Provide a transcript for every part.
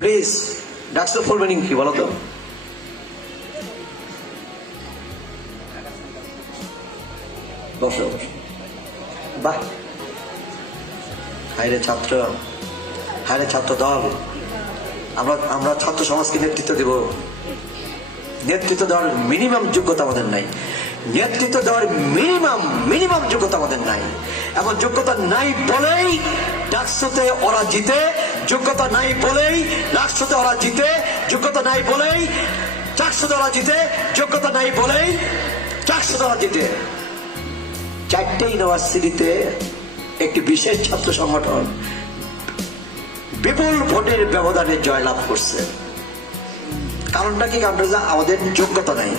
Please ডাকসের full meaning কি বলো তো? বসো বসো। বাহ, হায়রে ছাত্র, হায়রে ছাত্র দল। আমরা ছাত্র সমাজকে নেতৃত্ব দেব। নেতৃত্ব দেওয়ার মিনিমাম যোগ্যতা আমাদের নাই। নেতৃত্ব দেওয়ার মিনিমাম যোগ্যতা আমাদের নাই। এমন যোগ্যতা নাই বলেই ডাকসুতে ওরা জিতে, যোগ্যতা নাই বলেই রাষ্ট্রতে ওরা জিতে, যোগ্যতা নাই বলেই চাকসুতে ওরা জিতে, যোগ্যতা নাই বলেই চাকসুতে ওরা জিতে। 4টে ইউনিভার্সিটিতে একটি বিশেষ ছাত্র সংগঠন বিপুল ভোটের ব্যবধানে জয়লাভ করছে। কারণটা কি? কারণটা আমাদের যোগ্যতা নাই,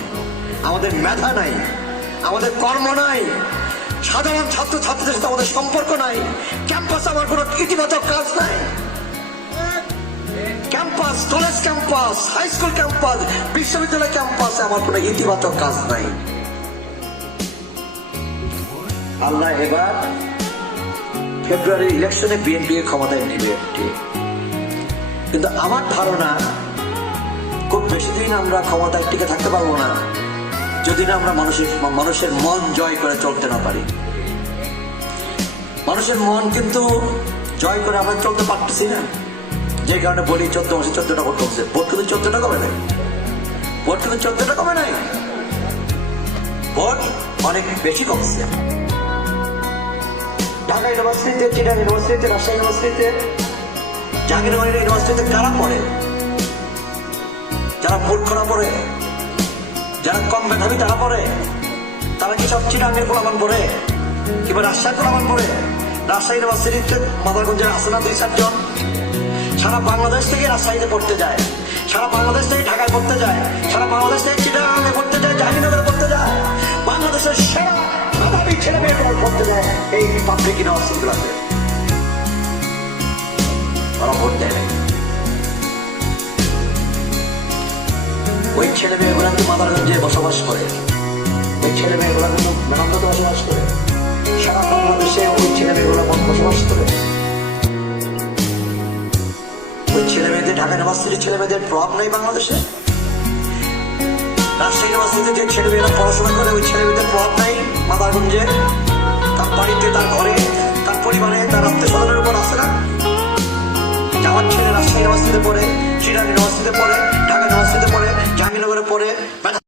আমাদের মেধা নাই, আমাদের কর্ম নাই, সাধারণ ছাত্র ছাত্রীদের সাথে আমাদের সম্পর্ক নাই, ক্যাম্পাসে আমার কোনো ইতিবাচক কাজ নাই। Campus, college campus, high school campus, বিশ্ববিদ্যালয় ক্যাম্পাসে আমার কোনো ইতিবাচক কাজ নাই। আল্লাহ এবার ফেব্রুয়ারি ইলেকশনে বিএনপি ক্ষমতায় নেবে, কিন্তু আমার ধারণা খুব বেশি দিন আমরা ক্ষমতায় টিকে থাকতে পারবো না যদি না আমরা মানুষের মন জয় করে চলতে না পারি। মানুষের মন কিন্তু জয় করে আমরা চলতে পারতেছি না, যে কারণে বলি 14 মাসে 14টা ভোট কমছে। ভোট কিন্তু 14টা কমে নাই, ভোট কিন্তু 14টা কমে নাই, ভোট অনেক বেশি কমছে। ঢাকা ইউনিভার্সিটিতে, চিটাং ইউনিভার্সিটিতে, রাজশাহী ইউনিভার্সিটিতে, জাহাঙ্গীরনগর ইউনিভার্সিটিতে কারা পড়ে? যারা মূর্খরা পড়ে, যারা কম মেধাবী তারা পড়ে। তারা কি সব চিটাঙ্গের পোলাপান পড়ে কিংবা রাজশাহীর পোলাপান পড়ে? রাজশাহী ইউনিভার্সিটিতে মাদারগঞ্জের আছে না 2-4 জন? সারা বাংলাদেশ থেকে রাজশাহীতে পড়তে যায়, সারা বাংলাদেশ থেকে ঢাকায় পড়তে যায়, সারা বাংলাদেশ থেকে চিটাঙ্গে পড়তে যায়, জাহাঙ্গীরনগরে পড়তে যায়। বাংলাদেশের সেরা মেধাবী ছেলে মেয়ে পড়তে যায় এই পাবলিক ইউনিভার্সিটিগুলোতে। ওরা ভোট দেয় নাই। ওই ছেলে মেয়েগুলা কিন্তু মাদারগঞ্জে বসবাস করে, ওই ছেলে মেয়েগুলা কিন্তু মেনান্দতে বসবাস করে, সারা বাংলাদেশে ওই ছেলে মেয়েগুলা বসবাস করে। ওই ছেলে মেয়েদের, ঢাকা ইউনিভার্সিটির ছেলে মেয়েদের প্রভাব নেই বাংলাদেশে? রাজশাহী ইউনিভার্সিটিতে যে ছেলে মেয়েরা পড়াশোনা করে ওই ছেলে মেয়েদের প্রভাব নাই মাদারগঞ্জে? তার বাড়িতে, তার ঘরে, তার পরিবারে, তার আত্মীয় স্বজনের উপর আছে না? আমার ছেলে রাজশাহী ইউনিভার্সিটিতে পড়ে, চিটাং ইউনিভার্সিটিতে পড়ে, ঢাকা ইউনিভার্সিটিতে পড়ে, জাহাঙ্গীরনগরে পড়ে,